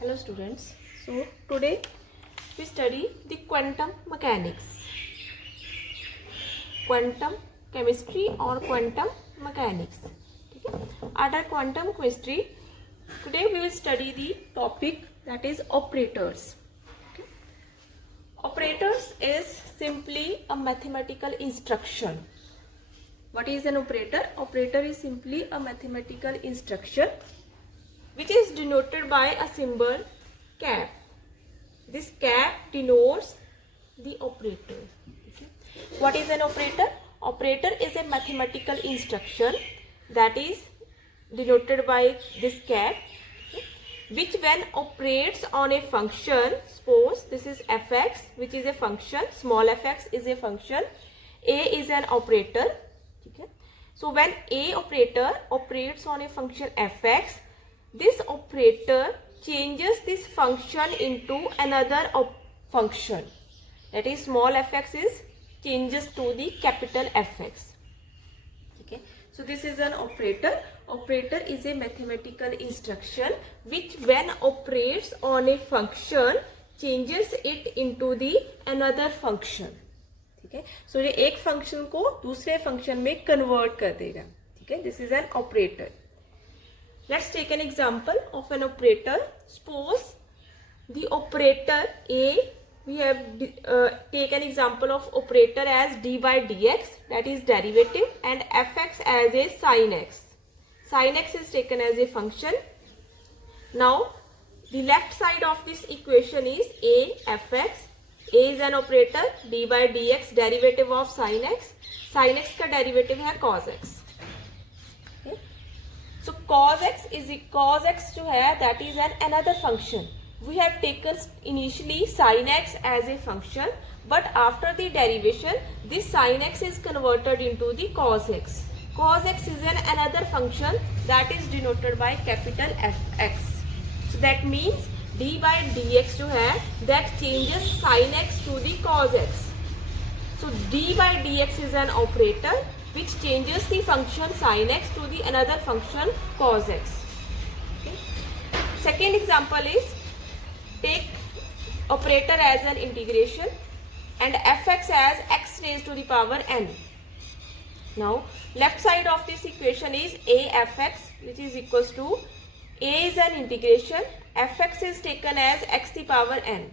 Hello students. So today we study the quantum mechanics, quantum chemistry or quantum mechanics. Okay? Under quantum chemistry, today we will study the topic that is operators. Okay? Operators is simply a mathematical instruction. What is an operator? Operator is simply a mathematical instruction which is denoted by a symbol cap. This cap denotes the operator. Okay. What is an operator? Operator is a mathematical instruction that is denoted by this cap, okay, which when operates on a function, suppose this is fx, which is a function, small fx is a function, a is an operator. Okay. So when a operator operates on a function fx, this operator changes this function into another function, that is small fx is changes to the capital Fx. Okay. So this is an operator. Operator is a mathematical instruction which when operates on a function changes it into the another function. ठीक है. So ये एक function को दूसरे function में convert कर देगा. ठीक है. This is an operator. Let's take an example of an operator. Suppose the operator A, we have taken example of operator as d by dx, that is derivative, and fx as a sin x. Sin x is taken as a function. Now the left side of this equation is a fx. A is an operator, d by dx derivative of sin x. Sin x का derivative है cos x. So cos x जो है that is another function. We have taken initially sin x as a function, but after the derivation this sin x is converted into the cos x. Cos x is another function that is denoted by capital Fx. So that means d by dx जो है that changes sin x to the cos x. So d by dx is an operator which changes the function sin x to the another function cos x. Okay. Second example is take operator as an integration and fx as x raised to the power n. Now left side of this equation is a fx, which is equals to a is an integration, fx is taken as x the power n,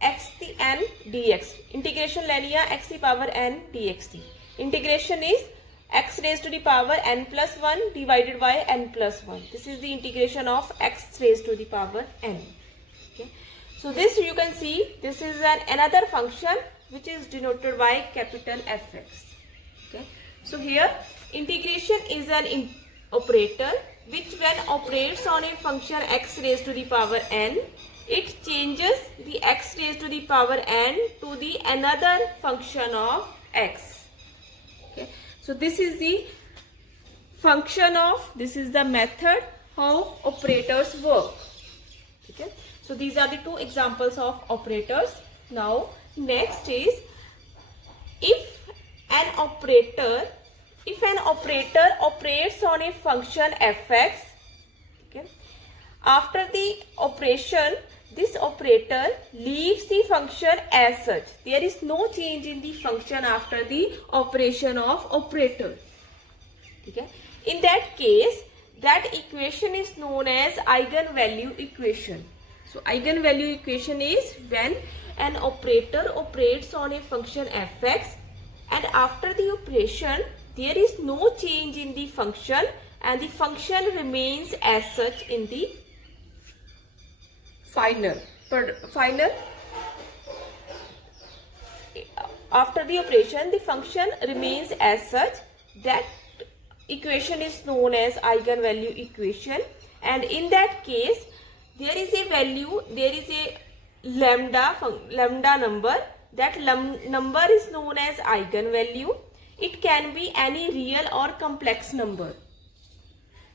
x the n dx. Integration ले लिया x the power n dx थी. Integration is x raised to the power n plus 1 divided by n plus 1. This is the integration of x raised to the power n. Okay. So this you can see, this is another function which is denoted by capital Fx. Okay. So here integration is an operator which when operates on a function x raised to the power n, it changes the x raised to the power n to the another function of x. Okay. So this is the function of, this is the method how operators work. Okay. So these are the two examples of operators. Now next is if an operator operates on a function fx, okay, after the operation this operator leaves the function as such. There is no change in the function after the operation of operator. Okay. In that case, that equation is known as eigenvalue equation. So eigenvalue equation is when an operator operates on a function fx and after the operation there is no change in the function and the function remains as such in the final. After the operation the function remains as such. That equation is known as eigenvalue equation, and in that case there is a value, there is a lambda number. That number is known as eigenvalue. It can be any real or complex number.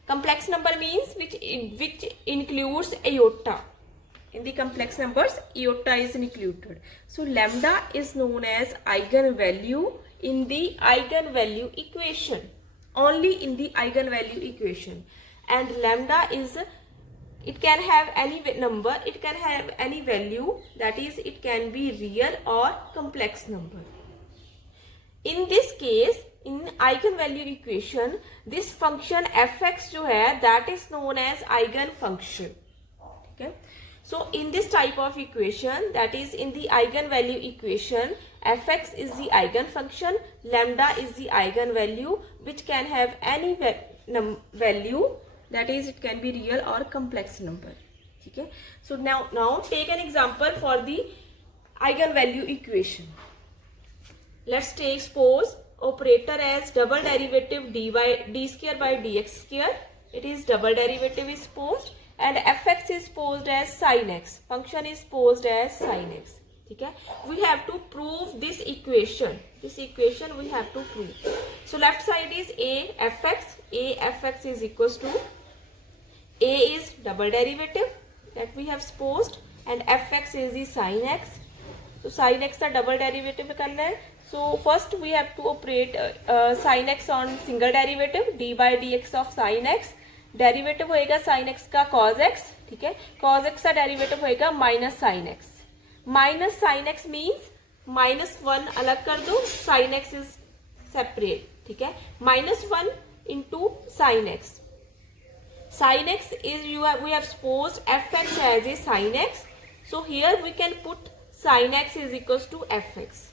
Complex number means which includes iota. In the complex numbers, iota is included. So lambda is known as eigenvalue in the eigenvalue equation. Only in the eigenvalue equation. And lambda is it can have any number, it can have any value, that is it can be real or complex number. In this case, in eigenvalue equation, this function fx जो है that is known as eigen function. Okay, so in this type of equation, that is in the eigenvalue equation, fx is the eigen function, lambda is the eigenvalue which can have any value, that is it can be real or complex number. Okay, so now take an example for the eigenvalue equation. Let's take suppose operator as double derivative d square by dx square. It is double derivative is supposed, and fx is supposed as sin x. Function is supposed as sin x. Okay, we have to prove this equation. This equation we have to prove. So left side is a fx is equals to a is double derivative that we have supposed, and fx is the sin x. So sin x का double derivative करना है. So first we have to operate sin x on single derivative d by dx of sin x. Derivative होएगा sin x का cos x. ठीक है, cos x का derivative होएगा minus sin x. Minus sin x means minus 1 अलग कर दो, sin x is separate. ठीक है, minus 1 into sin x. Sin x is we have supposed fx as a sin x. So here we can put sin x is equals to fx.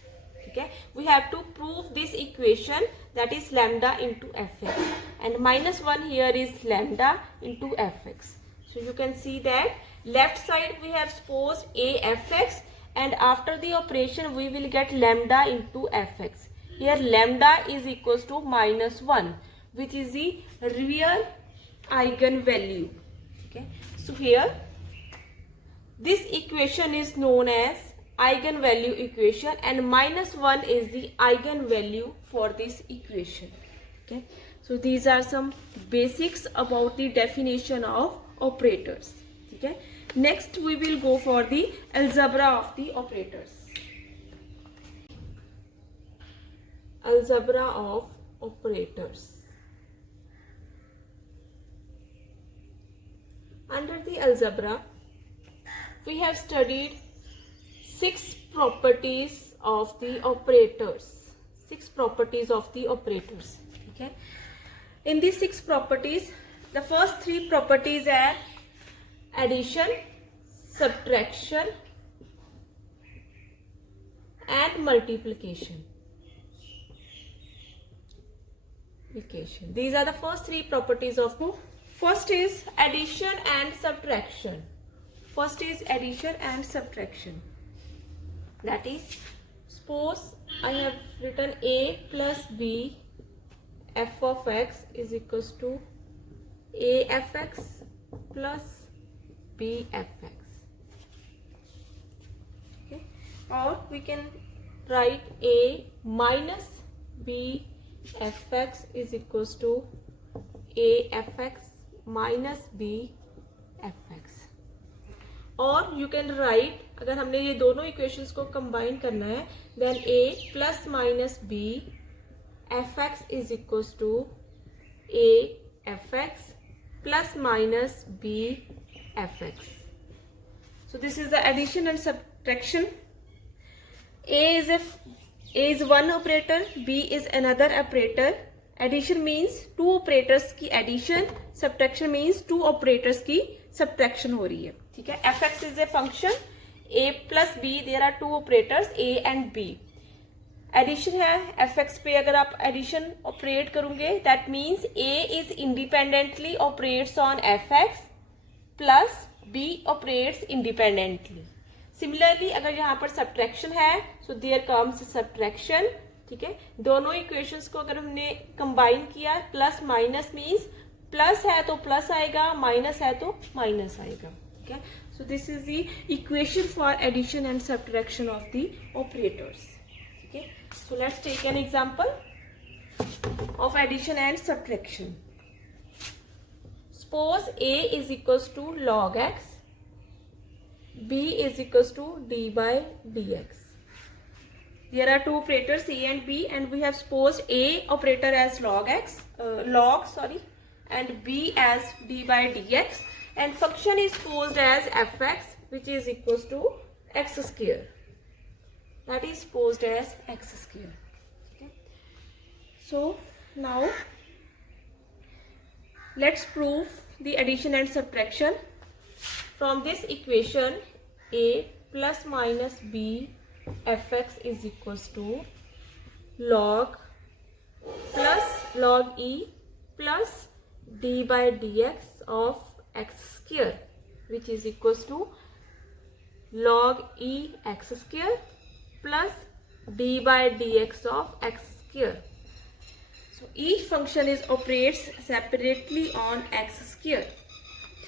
Okay, we have to prove this equation, that is lambda into fx, and minus 1 here is lambda into fx. So you can see that left side we have supposed a fx, and after the operation we will get lambda into fx. Here lambda is equals to minus 1, which is the real eigenvalue. Okay, so here this equation is known as eigenvalue equation, and minus 1 is the eigenvalue for this equation. Okay, so these are some basics about the definition of operators. Okay, next we will go for the algebra of the operators. Algebra of operators. Under the algebra, we have studied 6 properties of the operators. 6 properties of the operators. Okay. In these 6 properties, the first 3 properties are addition, subtraction, and multiplication. These are the first 3 properties of who? First is addition and subtraction. First is addition and subtraction. That is, suppose I have written a plus b f of x is equals to a fx plus b fx. Okay, or we can write a minus b fx is equals to a fx minus b fx. और you can write, अगर हमने ये दोनों equations को combine करना है, then a plus minus b fx is equals to a fx plus minus b fx. So this is the addition and subtraction. A is one operator, b is another operator. Addition means 2 operators की addition, subtraction means 2 operators की subtraction हो रही है. ठीक है, fx is a function, a plus b, there are 2 operators a and b. Addition है, fx पे अगर आप addition operate करोगे, that means a is independently operates on fx plus b operates independently. Similarly अगर यहाँ पर subtraction है, so there comes subtraction. ठीक है, दोनों इक्वेशंस को अगर हमने कंबाइन किया, प्लस माइनस मीन्स प्लस है तो प्लस आएगा, माइनस है तो माइनस आएगा. ठीक है, so this is the equation for addition and subtraction of the operators. ठीक है, so let's take an example of addition and subtraction. Suppose a is equals to log x, b is equals to d by dx. There are 2 operators a and b, and we have supposed a operator as log x, and b as d by dx. and function is posed as fx, which is equals to x square. That is posed as x square. Okay. So now let's prove the addition and subtraction. From this equation, a plus minus b fx is equals to log plus log e plus d by dx of x square, which is equals to log e x square plus d by dx of x square. So each function is operates separately on x square.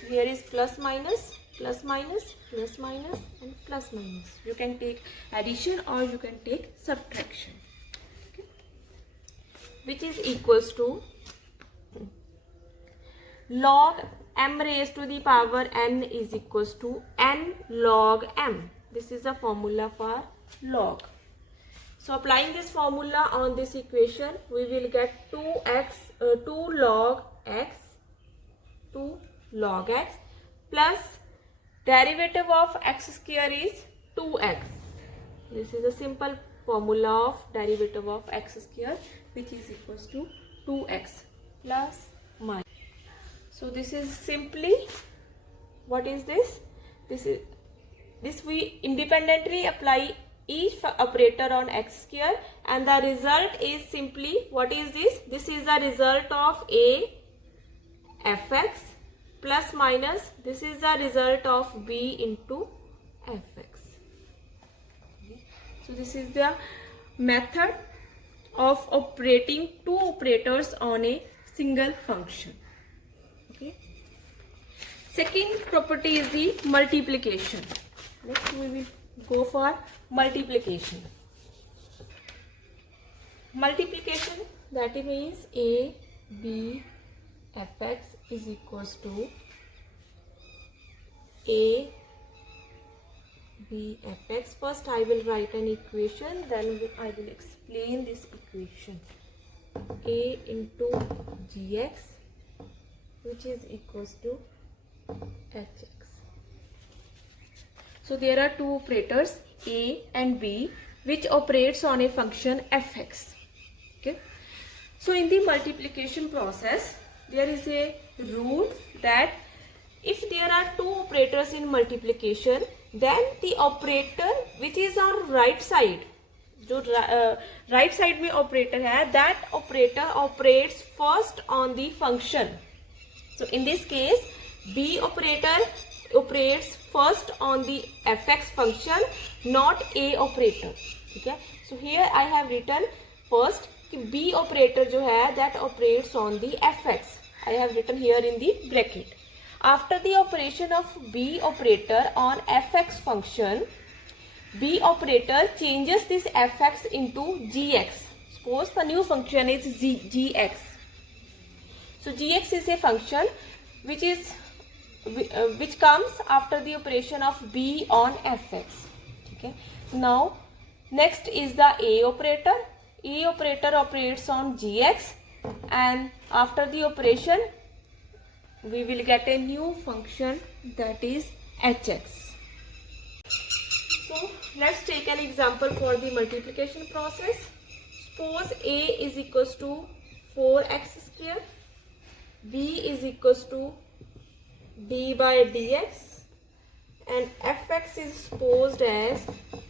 So here is plus minus, plus minus, plus minus and plus minus. You can take addition or you can take subtraction. Okay. Which is equals to log m raised to the power n is equals to n log m. This is the formula for log. So applying this formula on this equation, we will get 2 log x plus derivative of x square is 2x. This is a simple formula of derivative of x square, which is equals to 2x plus minus. So this is simply, what is this? This we independently apply each operator on x square, and the result is simply, what is this? This is the result of a fx plus minus, this is the result of b into fx. Okay. So this is the method of operating two operators on a single function. Okay. Second property is the multiplication. Next we will go for multiplication. Multiplication, that means a b fx is equals to a b fx. First I will write an equation, then I will explain this equation. A into gx, which is equals to hx. So there are two operators a and b which operates on a function fx. Okay. So in the multiplication process, there is a rule that if there are two operators in multiplication, then the operator which is on right side, जो right side में operator है, that operator operates first on the function. So in this case, b operator operates first on the fx function, not a operator. Okay. So here I have written first कि b operator जो है that operates on the fx. I have written here in the bracket. After the operation of b operator on fx function, b operator changes this fx into gx. Suppose the new function is gx. So gx is a function which comes after the operation of b on fx. Okay. Now next is the a operator. A operator operates on gx, and after the operation we will get a new function, that is hx. So let's take an example for the multiplication process. Suppose a is equals to 4x square, b is equals to d by dx, and fx is supposed as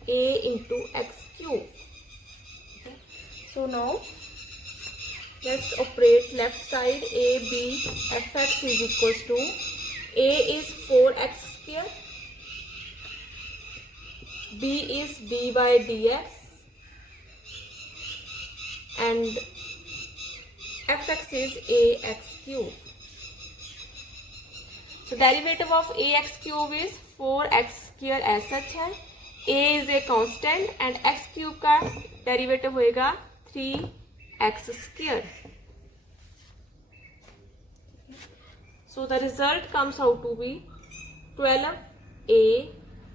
a into x cube. Okay. So now let's operate left side. A b fx is equals to a is 4x square, b is d by dx, and fx is ax cube. So derivative of ax cube is 4x square as such है. A is a constant and x cube का derivative होएगा 3x square. So the result comes out to be 12a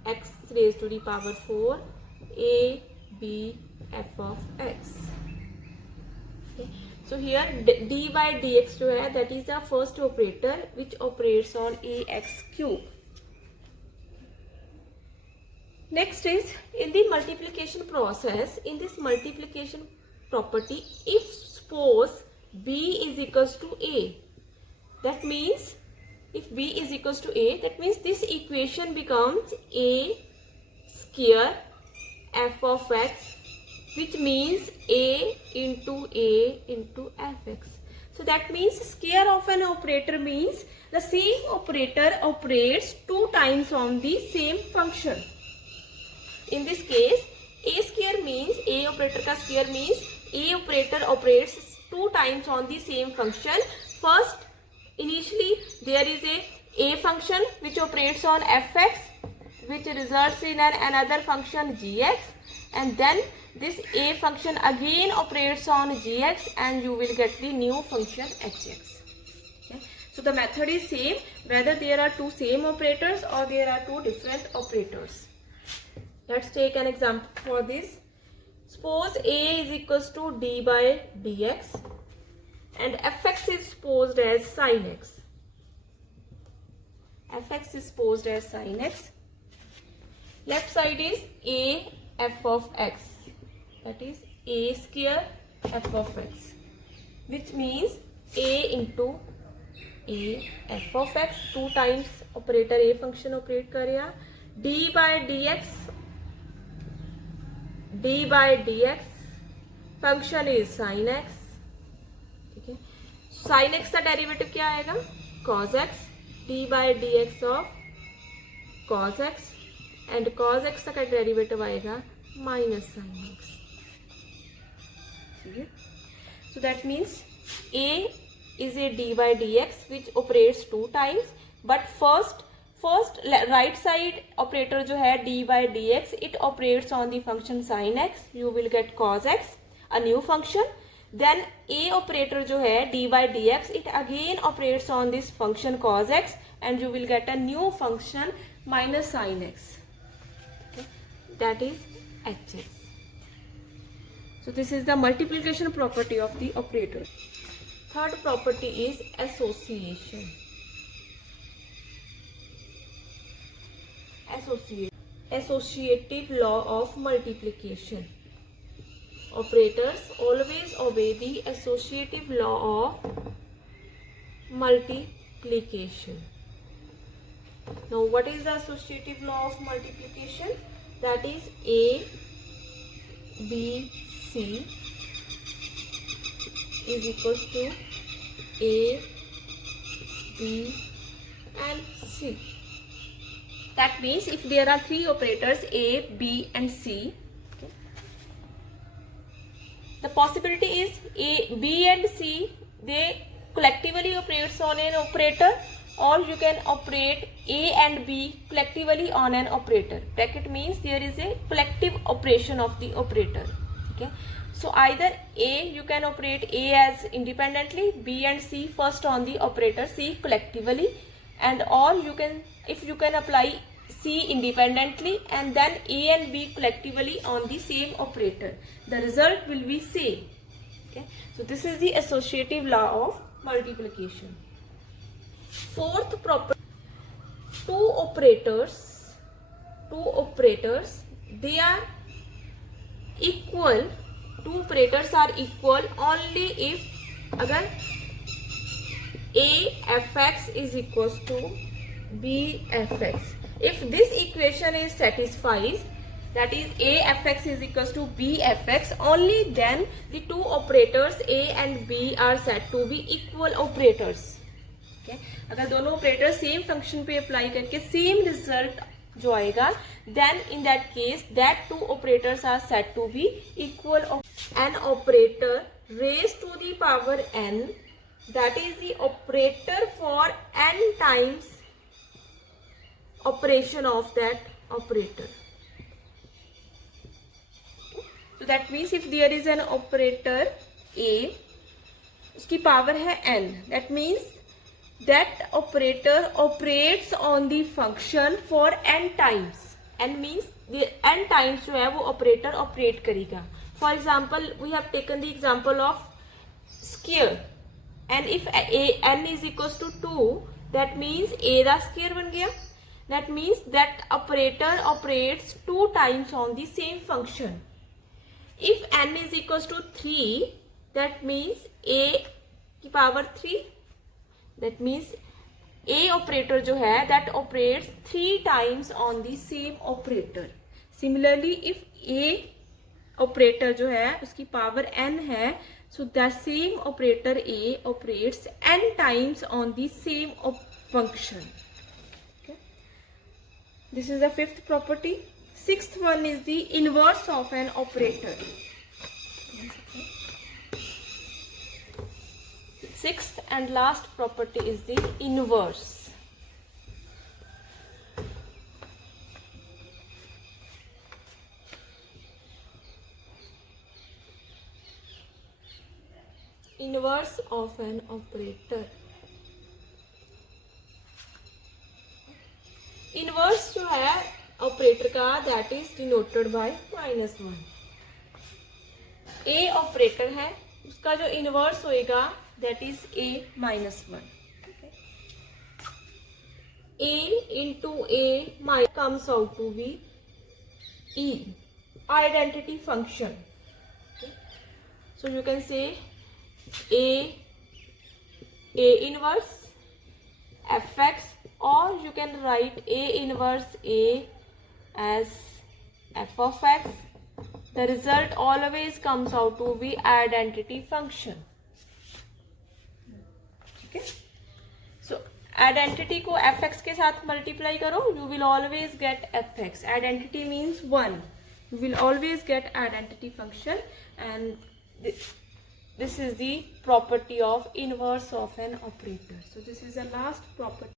x raised to the power 4 a b f of x. Okay. So here d by dx जो है that is the first operator which operates on ax cube. Next is in the multiplication process, in this multiplication property, if suppose b is equals to a, that means if b is equals to a, that means this equation becomes a square f of x, which means a into fx. So that means square of an operator means the same operator operates 2 times on the same function. In this case, a square means a operator का square means a operator operates 2 times on the same function. First, initially there is a function which operates on fx, which results in another function gx, and then this a function again operates on gx, and you will get the new function hx. Okay. So the method is same whether there are 2 same operators or there are 2 different operators. Let's take an example for this. Suppose a is equals to d by dx and fx is supposed as sin x. Fx is supposed as sin x. Left side is a f of x, that is a square f of x, which means a into a f of x, 2 times operator a function operate करेगा. d by dx function is sin x. ठीक है, sin x का derivative क्या आएगा? cos x. d by dx of cos x and cos x का derivative आएगा minus sin x. ठीक है, so that means a is a d by dx which operates 2 times, but first right side operator जो है d by dx, it operates on the function sin x, you will get cos x, a new function. Then a operator जो है d by dx, it again operates on this function cos x, and you will get a new function minus sin x. Okay, that is hx. So this is the multiplication property of the operator. Third property is association. Associative law of multiplication. Operators always obey the associative law of multiplication. Now what is the associative law of multiplication? That is a, b, c is equals to a, b and c. That means if there are 3 operators a, b and c, okay, the possibility is a, b and c, they collectively operates on an operator, or you can operate a and b collectively on an operator. Bracket means there is a collective operation of the operator. Okay, so either a, you can operate a as independently, b and c first on the operator c collectively, and or you can, if you can apply c independently and then a and b collectively on the same operator, the result will be same. Okay, so this is the associative law of multiplication. Fourth property, two operators, they are equal, 2 operators are equal only if अगर a fx is equals to b fx. If this equation is satisfied, that is a fx is equals to b fx, only then the 2 operators a and b are said to be equal operators. Okay? अगर दोनों operator same function पे apply करके same result जो आएगा, then in that case that 2 operators are said to be equal. An operator raised to the power n, that is the operator for n times operation of that operator. So that means if there is an operator a, उसकी power है n, that means that operator operates on the function for n times. n means the n times जो है वो operator operate करेगा. For example, we have taken the example of square, and if n is equals to 2, that means a दा square बन गया. That means that operator operates 2 times on the same function. If n is equals to 3, that means a की power 3. That means a operator जो है that operates 3 times on the same operator. Similarly, if a operator जो है उसकी power n है, so that same operator a operates n times on the same function. Okay. This is the fifth property. Sixth one is the inverse of an operator. Sixth and last property is the inverse. Inverse of an operator. Inverse जो है operator का, that is denoted by -1. A operator है, उसका जो inverse होएगा that is a -1. Okay. A into a minus comes out to be e, identity function. Okay. So you can say a inverse fx, or you can write a inverse a as f of x. The result always comes out to be identity function. Okay. So identity को fx के साथ multiply करो, you will always get fx. Identity means 1. You will always get identity function, and this is the property of inverse of an operator. So this is the last property.